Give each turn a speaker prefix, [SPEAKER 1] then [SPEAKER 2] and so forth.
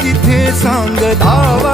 [SPEAKER 1] तिथे सांग धावा.